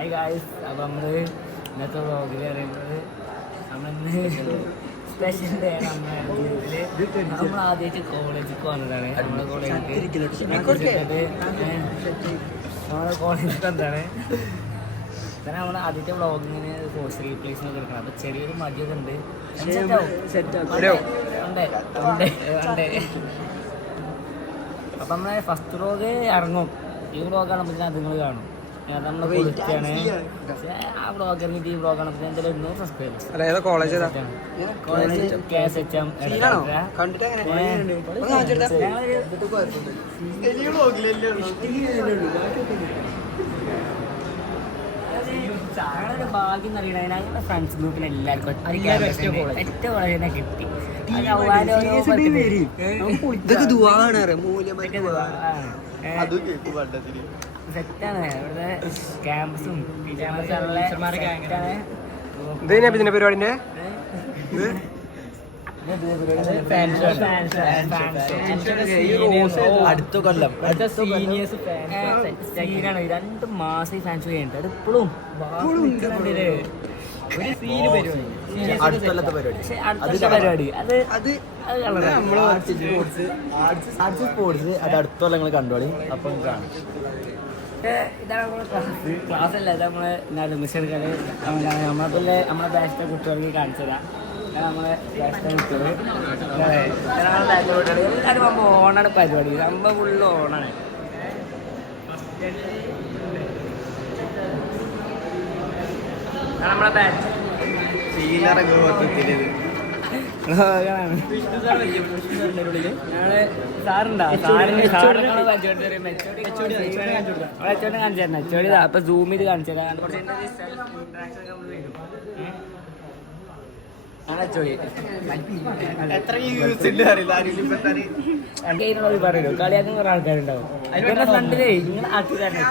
Hi guys, അപ്പോൾ നമ്മൾ ഇന്നത്തെ വ്ളോഗിൽ പറയുന്നത് നമ്മളിന്ന് സ്പെഷ്യൽ ഡേ ആണ്. നമ്മുടെ ജീവിതത്തിൽ നമ്മൾ ആദ്യമായിട്ട് കോളേജിലേക്ക് വന്നതാണ്. നമ്മുടെ കോളേജിലേക്ക് എന്താണ് പിന്നെ നമ്മൾ ആദ്യത്തെ വ്ളോഗിങ്ങിന് ഹോസ്റ്റൽ പ്ലേസിനൊക്കെ എടുക്കണം. അപ്പോൾ ചെറിയൊരു മടിയൊക്കെ ഉണ്ട്. അപ്പം നമ്മൾ ഫസ്റ്റ് വ്ളോഗ് ഇറങ്ങും. ഈ വ്ളോഗ് കാണുമ്പോൾ അത് നിങ്ങൾ കാണും. നമ്മൾ കൊടുക്കുകയാണ്. ആ വ്ളോഗ് ഇറങ്ങിയിട്ട് ഈ വ്ളോഗ് കാണുമ്പോൾ എന്തായാലും ഒന്നും സബ്സ്ക്രൈബ് കോളേജ് KSHM ഞങ്ങളൊരു ഭാഗ്യം അറിയണേ. ഞങ്ങളുടെ ഫ്രണ്ട്സ് ഗ്രൂപ്പിൽ എല്ലാവർക്കും ഒറ്റ കോളേജ് തന്നെ കിട്ടി. സെറ്റാണ് ഇവിടുത്തെ ക്യാമ്പസും ഇതിന്റെ പരിപാടിന്റെ അടുത്ത കൊല്ലം സീനിയേഴ്സ് സീനാണ്. 2 മാസം ഈ ഫാൻസ് കഴിഞ്ഞിട്ട് അത് ഇപ്പോഴും അടുത്ത പരിപാടി സ്പോർട്സ് അത് അടുത്ത കൊല്ലം നിങ്ങൾ കണ്ടോളി. അപ്പം കാണും. ഇതാണ് ക്ലാസ് അല്ല, ഇത് നമ്മളെ മിഷൻ കളി. നമ്മളെ ബാച്ചിലെ കുട്ടികൾക്ക് കാണിച്ചു തരാം. നമ്മളെ ബാച്ചിലെ കുട്ടികൾ എല്ലാവരും ആകുമ്പോൾ ഓണാണ് പരിപാടി. നമ്മൾ ഫുള്ള് ഓണാണ്. നമ്മളെ ബാച്ച് സാറുണ്ടാ കാണിച്ചു തരാം. അപ്പൊ സൂം ചെയ്ത് കാണിച്ചു തരാം. പറയൂ കളിയാക്കുന്ന കുറെ ആൾക്കാരുണ്ടാവും. അതിന്റെ ഫ്രണ്ടിലേ നിങ്ങൾ ആക്കി തരണം.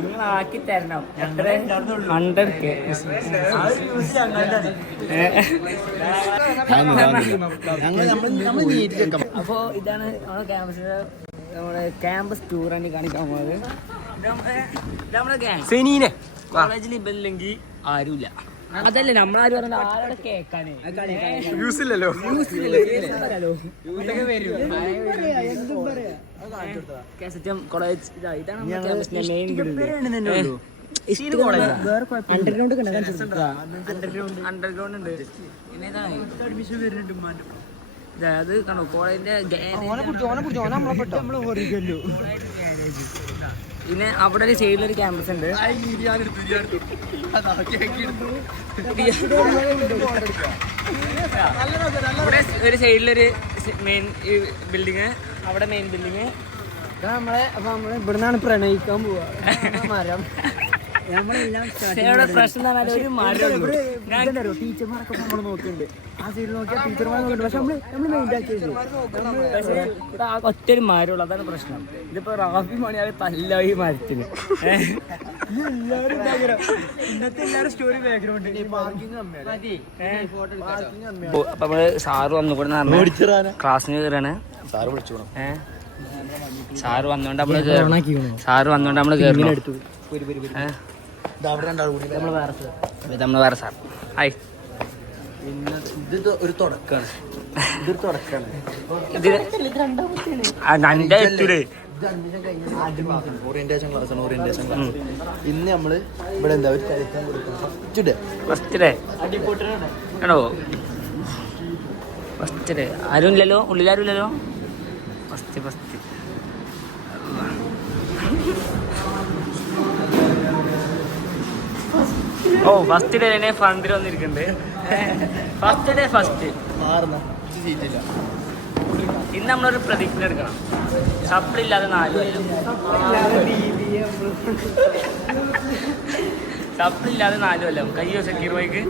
നിങ്ങൾ ആക്കി തരണം. എത്ര 100K. അപ്പോ ഇതാണ് നമ്മുടെ ക്യാമ്പസിന്റെ ക്യാമ്പസ് ടൂർ തന്നെ കാണിക്കാൻ പോകുന്നത്. നമ്മുടെ കോളേജിൽ ഇല്ലെങ്കിൽ ആരുമില്ല. അതല്ലേ നമ്മളാരും പറഞ്ഞ ആരോടെ കേക്കാനേ യൂസില്ലല്ലോ. കോളേജ് ഇതാണ് ക്യാമ്പസിന്റെ മെയിൻ അണ്ടർഗ്രൗണ്ട് ഉണ്ട്. പിന്നെ അത് കാണോ കോളേജിന്റെ പിന്നെ അവിടെ ഒരു സൈഡിലൊരു ക്യാമ്പസ് ഉണ്ട്. ഇവിടെ ഒരു സൈഡിലൊരു മെയിൻ ബിൽഡിങ്, അവിടെ മെയിൻ ബിൽഡിങ് നമ്മളെ. അപ്പൊ നമ്മള് ഇവിടുന്നാണ് പ്രണയിക്കാൻ പോവാ. മരം പ്രശ്നം ഒരു മരം ടീച്ചർമാരൊക്കെ നമ്മൾ നോക്കുന്നുണ്ട്. ആ സൈഡിൽ നോക്കിയാൽ ടീച്ചർമാർ നോക്കുന്നുണ്ട്. പക്ഷെ നമ്മള് മെയിൻറ്റാക്കിയത് ഇവിടെ ആ ഒറ്റൊരു മരമുള്ളൂ. അതാണ് പ്രശ്നം. ഇതിപ്പോ റാഫി മണിയാൽ തല്ലായി മരത്തിന്. അപ്പൊ നമ്മള് സാറ് വന്നുകൂടെ ക്ലാസ്സിന് കയറാണ്. സാറ് വന്നോണ്ട് നമ്മള് കയറണം. നമ്മള് വേറെ സാർ. ഹായ്. ഇത് ഒരു തുടക്കാണ്. Orientation class. ഇന്ന് നമ്മള് ഇവിടെ എന്താ ഒരു ചരിത്രം ആണോ? ഫസ്റ്റ് ആരും ഇല്ലല്ലോ, ഉള്ളിലാരും ഇല്ലല്ലോ. ഫസ്റ്റ് ഓ ഫസ്റ്റ് ഡേ തന്നെ ഫ്രണ്ടിൽ വന്നിരിക്കുന്നുണ്ട്. ഫസ്റ്റ് ഇന്ന് നമ്മളൊരു പ്രതിജ്ഞ എടുക്കണം. സപ്ലി ഇല്ലാതെ 4 കൊല്ലം. സപ്ലി ഇല്ലാതെ 4 കൊല്ലം. കയ്യോ സക്കീർ ബൈക്ക്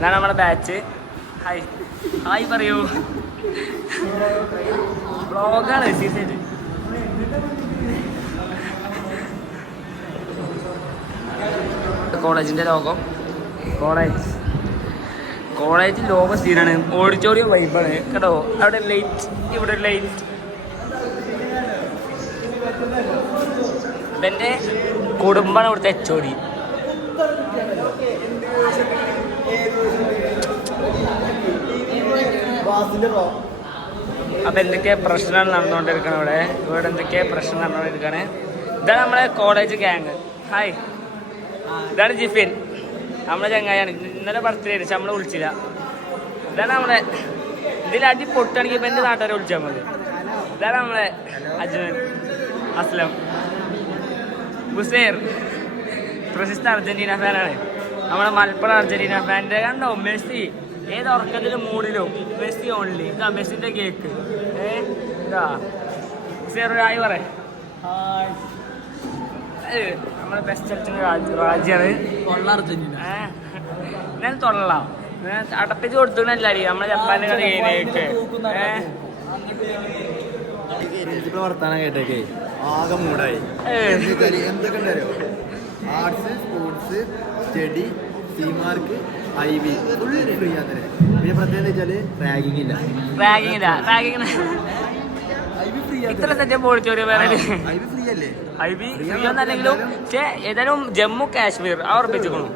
ഇതാണ് നമ്മുടെ ബാച്ച്. ഹായ് പറയൂ. വ്ളോഗാണ് സീസൺ. കോളേജിന്റെ ലോകം. കോളേജ് ലോക സീനാണ്, ഓഡിറ്റോറിയം വൈബാണ് കേട്ടോ. അവിടെ ലൈറ്റ്, ഇവിടെ ലൈറ്റ്. ഇവൻ്റെ കുടുംബമാണ് ഇവിടുത്തെ HOD. അപ്പം എന്തൊക്കെ പ്രശ്നമാണ് നടന്നുകൊണ്ടിരിക്കണം ഇവിടെ എന്തൊക്കെ പ്രശ്നം നടന്നുകൊണ്ടിരിക്കുകയാണ്. ഇതാണ് നമ്മളെ കോളേജ് ഗ്യാങ്. ഹായ്, ഇതാണ് ജിഫിൻ, നമ്മളെ ചങ്ങായാണ്. ഇന്നലെ ബർത്ത്ഡേ പക്ഷെ നമ്മളെ വിളിച്ചില്ല. ഇതാണ് നമ്മളെ, ഇതിൽ അടി പൊട്ടാണെങ്കിൽ ഇപ്പം എൻ്റെ നാട്ടുകാരെ വിളിച്ചാൽ മതി. ഇതാണ് നമ്മളെ അജ്മൽ, അസ്ലം, ബുസൈർ, പ്രശസ്ത അർജന്റീന ഫാനാണ്. നമ്മളെ മലപ്പുറം അർജന്റീന ഫാൻ്റെ കണ്ടോ മെസ്സി, ഏത് ഉറക്കത്തിലും മൂഡിലും മെസ്സി ഓൺലി. ഇതാ മെസ്സിൻ്റെ കേക്ക്. ഇതാ ബുസൈർ ഹായ് പറ. നമ്മളെ ബെസ്റ്റ് അടിച്ച രാജ്യമാണ് അർജന്റീന. ഞാൻ തൊള്ളാം അടപ്പിച്ച് കൊടുത്തില്ല നമ്മളെ ജപ്പാന്റെ കളി കഴിഞ്ഞേക്ക്. വർത്താനം കേട്ടേക്കെ ആകെ മൂടായി. എന്തൊക്കെ ഉണ്ടോ, ആർട്സ്, സ്പോർട്സ്, സ്റ്റഡി, സിമാർക്ക്, IB ഫുൾ ഫ്രീ ആണ്. പിന്നെ പ്രത്യേകത വെച്ചാല് റാഗിങ് ഇല്ല. ഇത്ര സെറ്റപ്പ് ഓഡിറ്റോറിയം വേറെ ഫ്രീ അല്ലേ? IB ഫ്രീ ഒന്നല്ലെങ്കിലും പക്ഷേ ഏതായാലും ജമ്മു കാശ്മീർ ഉറപ്പിച്ചിരിക്കണു.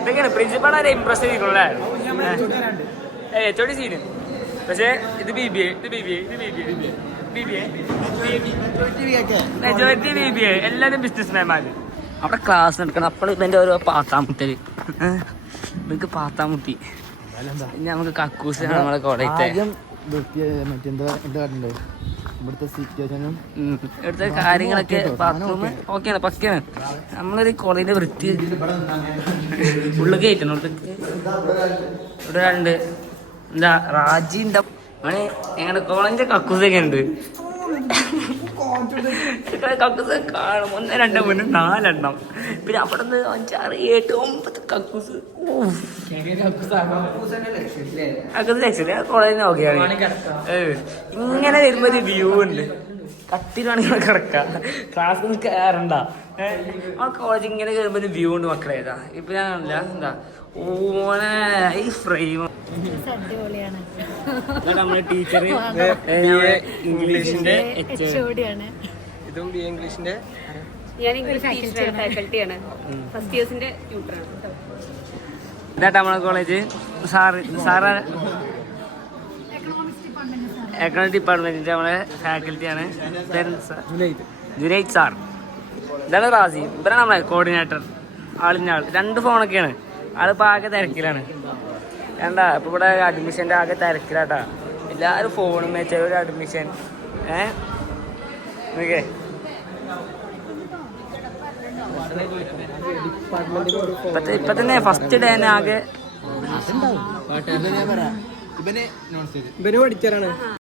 ഇതൊക്കെയാണ് പ്രിൻസിപ്പാൾ ആരെ ഇമ്പ്രസ് ചെയ്തിരിക്കണല്ലേ. HOD scene. പക്ഷേ ഇത് BBA, എല്ലാവരും ബിസിനസ് മാൻമാര്. അവിടെ ക്ലാസ് നടക്കണം. അപ്പോൾ ഇവൻ്റെ ഓരോ പാത്താമുട്ടല്, ഇവർക്ക് പാത്താമുട്ടി. പിന്നെ നമുക്ക് കക്കൂസ് നമ്മളെ കോളേജത്തെ ഇവിടുത്തെ സിറ്റുവേഷനും ഇവിടുത്തെ കാര്യങ്ങളൊക്കെ ബാത്റൂം ഓക്കെയാണ്, പക്കയാണ്. നമ്മളൊരു കോളേജിന്റെ വൃത്തി ഉള്ളിൽ കയറ്റണം. ഇവിടെ രണ്ട് എന്താ റാജിന്റെ ആണ് ഞങ്ങളുടെ കോളേജിന്റെ കക്കൂസൊക്കെ ഉണ്ട്. കക്കൂസ് കാണും 1, 2, 3, 4 എണ്ണം. പിന്നെ അവിടെ നിന്ന് 5, 6, 7, 9 കക്കൂസ്. കോളേജിന് ഓക്കെയാണ്. ഇങ്ങനെ വരുമ്പോ ഒരു വ്യൂ ഉണ്ട്. കത്തിലാണെങ്കിൽ കിടക്കാം, ക്ലാസ്സിൽ കയറണ്ട. ആ കോളേജ് ഇങ്ങനെ കയറുമ്പോ ഒരു വ്യൂ ഉണ്ട് മക്കളെ. ഏതാ ഇപ്പൊ ഞാൻ കാണില്ല എന്താ ഓനെ ഈ ഫ്രെയിം. നമ്മുടെ ടീച്ചർ ഇംഗ്ലീഷിന്റെ HOD ആണ്. ഇതും BA ഇംഗ്ലീഷിന്റെ ഞാൻ ഇംഗ്ലീഷ് ടീച്ചർ ഫാക്കൽറ്റിയാണ്. ഫസ്റ്റ് ഇയേഴ്സിന്റെ ട്യൂട്ടറാണ്. ഇതാട്ടാ നമ്മളെ കോളേജ്. സാറ് എക്കണോമിക് ഡിപ്പാർട്ട്മെന്റിന്റെ നമ്മളെ ഫാക്കൽറ്റിയാണ്. ജുനൈദ് സാർ. ഇതാണ് റാസി. ഇവരാണ് നമ്മളെ കോർഡിനേറ്റർ. ആളിഞ്ഞാൾ 2 ഫോണൊക്കെയാണ്. ആളിപ്പോൾ ആകെ തിരക്കിലാണ്. വേണ്ടാ ഇപ്പൊ ഇവിടെ അഡ്മിഷൻ്റെ ആകെ തിരക്കിലാട്ടാ. എല്ലാവരും ഫോണും വെച്ചാൽ ഒരു അഡ്മിഷൻ. ഓക്കെ ഇപ്പൊ തന്നെ ഫസ്റ്റ് ഡേ തന്നെ ആകെ ഇവന് പഠിച്ചാണ്.